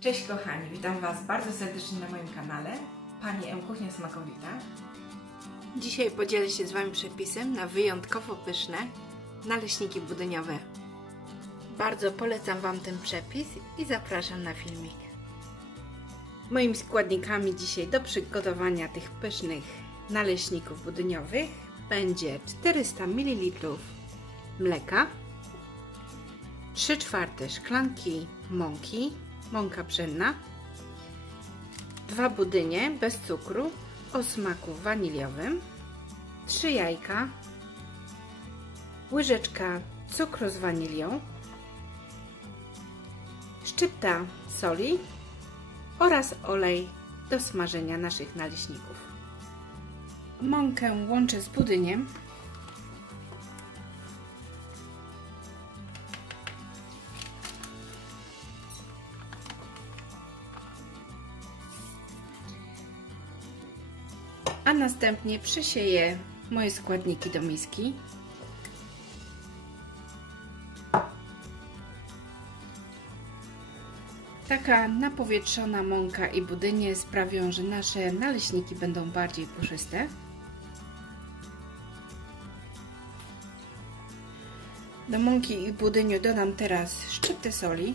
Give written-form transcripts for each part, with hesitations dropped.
Cześć kochani, witam Was bardzo serdecznie na moim kanale Pani M. Kuchnia Smakowita. Dzisiaj podzielę się z Wami przepisem na wyjątkowo pyszne naleśniki budyniowe. Bardzo polecam Wam ten przepis i zapraszam na filmik. Moimi składnikami dzisiaj do przygotowania tych pysznych naleśników budyniowych będzie 400 ml mleka, 3/4 szklanki mąki, mąka pszenna, 2 budynie bez cukru o smaku waniliowym, 3 jajka, łyżeczka cukru z wanilią, szczypta soli oraz olej do smażenia naszych naleśników. Mąkę łączę z budyniem. A następnie przesieję moje składniki do miski. Taka napowietrzona mąka i budynie sprawią, że nasze naleśniki będą bardziej puszyste. Do mąki i budyniu dodam teraz szczyptę soli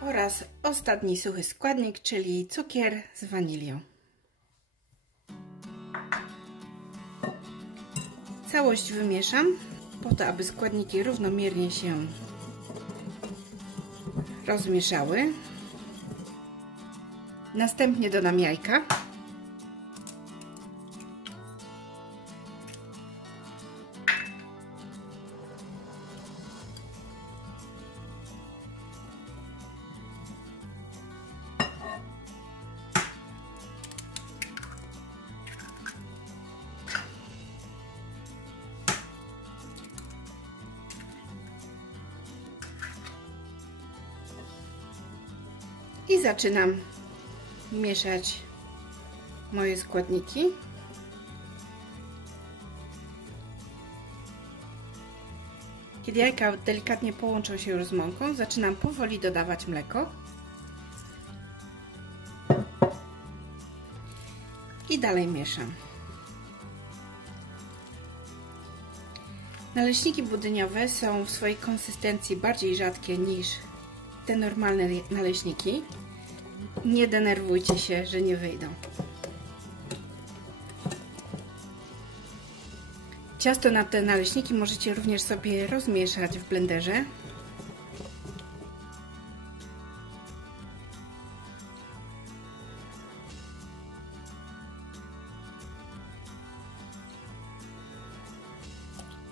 oraz ostatni suchy składnik, czyli cukier z wanilią. Całość wymieszam po to, aby składniki równomiernie się rozmieszały. Następnie dodam jajka. I zaczynam mieszać moje składniki. Kiedy jajka delikatnie połączą się już z mąką, zaczynam powoli dodawać mleko. I dalej mieszam. Naleśniki budyniowe są w swojej konsystencji bardziej rzadkie niż te normalne naleśniki. Nie denerwujcie się, że nie wyjdą. Ciasto na te naleśniki możecie również sobie rozmieszać w blenderze.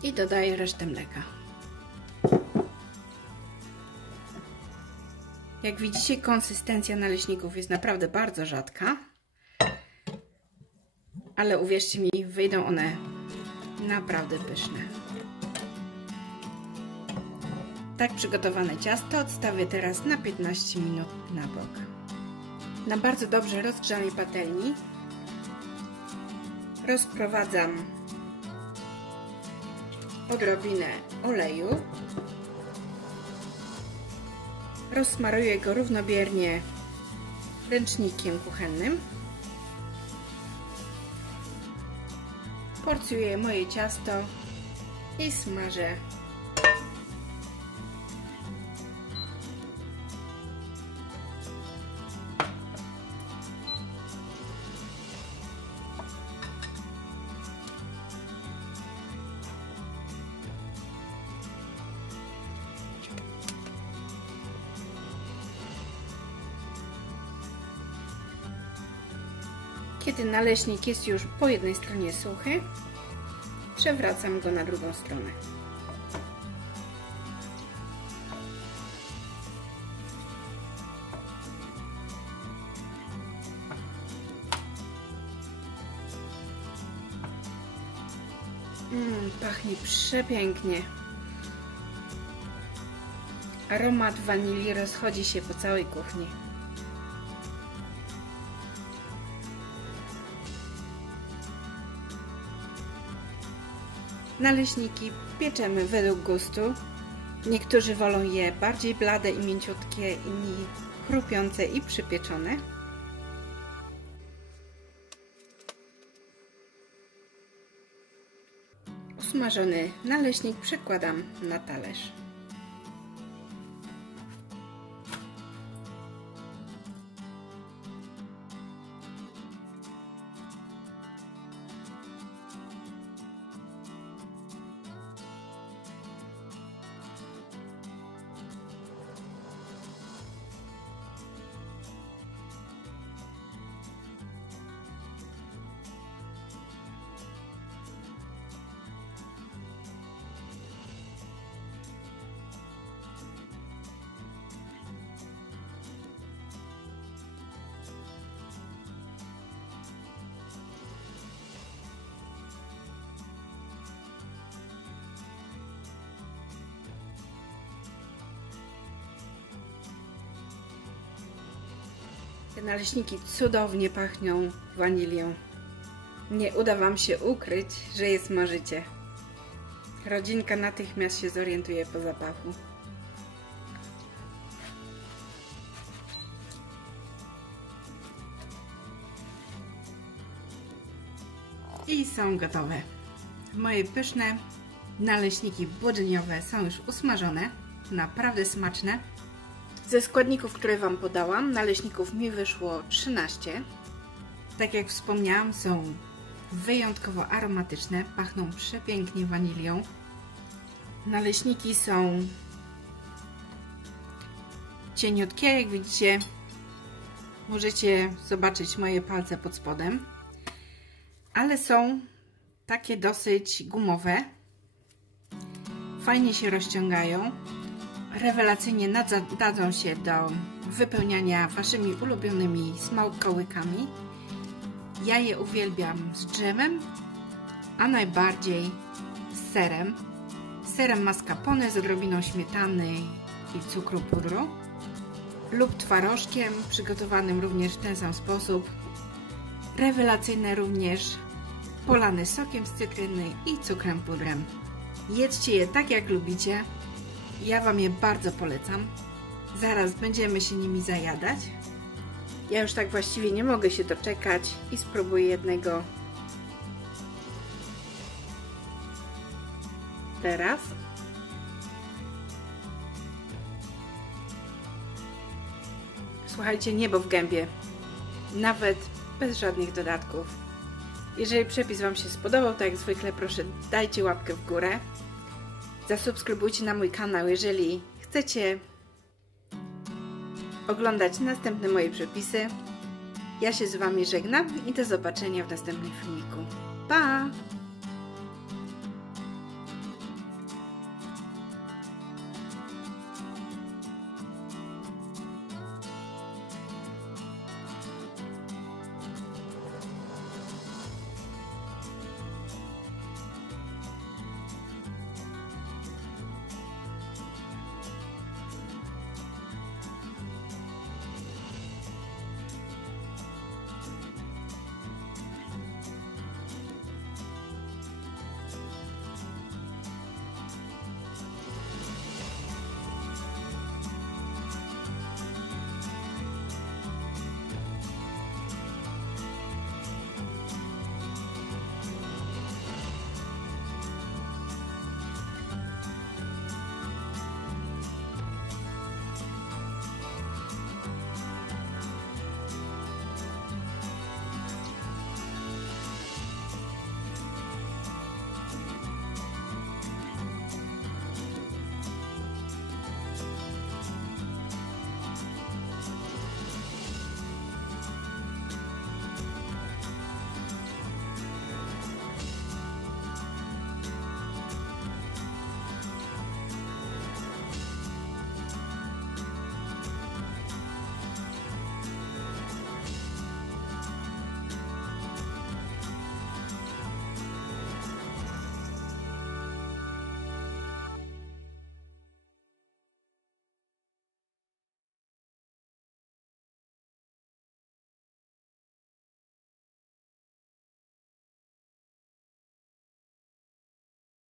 I dodaję resztę mleka. Jak widzicie, konsystencja naleśników jest naprawdę bardzo rzadka, ale uwierzcie mi, wyjdą one naprawdę pyszne. Tak przygotowane ciasto odstawię teraz na 15 minut na bok. Na bardzo dobrze rozgrzanej patelni rozprowadzam odrobinę oleju. Rozsmaruję go równomiernie ręcznikiem kuchennym. Porcjuję moje ciasto i smażę. Kiedy naleśnik jest już po jednej stronie suchy, przewracam go na drugą stronę. Pachnie przepięknie. Aromat wanilii rozchodzi się po całej kuchni. Naleśniki pieczemy według gustu. Niektórzy wolą je bardziej blade i mięciutkie, inni chrupiące i przypieczone. Usmażony naleśnik przekładam na talerz. Te naleśniki cudownie pachną wanilią. Nie uda Wam się ukryć, że je smażycie. Rodzinka natychmiast się zorientuje po zapachu. I są gotowe. Moje pyszne naleśniki budyniowe są już usmażone. Naprawdę smaczne. Ze składników, które Wam podałam, naleśników mi wyszło 13. Tak jak wspomniałam, są wyjątkowo aromatyczne, pachną przepięknie wanilią. Naleśniki są cieniutkie, jak widzicie, możecie zobaczyć moje palce pod spodem, ale są takie dosyć gumowe, fajnie się rozciągają. Rewelacyjnie nadadzą się do wypełniania Waszymi ulubionymi smakołykami. Ja je uwielbiam z dżemem, a najbardziej z serem. Serem mascarpone z odrobiną śmietany i cukru pudru lub twarożkiem przygotowanym również w ten sam sposób. Rewelacyjne również polane sokiem z cytryny i cukrem pudrem. Jedzcie je tak jak lubicie. Ja Wam je bardzo polecam. Zaraz będziemy się nimi zajadać. Ja już tak właściwie nie mogę się doczekać i spróbuję jednego teraz. Słuchajcie, niebo w gębie. Nawet bez żadnych dodatków. Jeżeli przepis Wam się spodobał, to jak zwykle proszę dajcie łapkę w górę. Zasubskrybujcie na mój kanał, jeżeli chcecie oglądać następne moje przepisy. Ja się z Wami żegnam i do zobaczenia w następnym filmiku. Pa!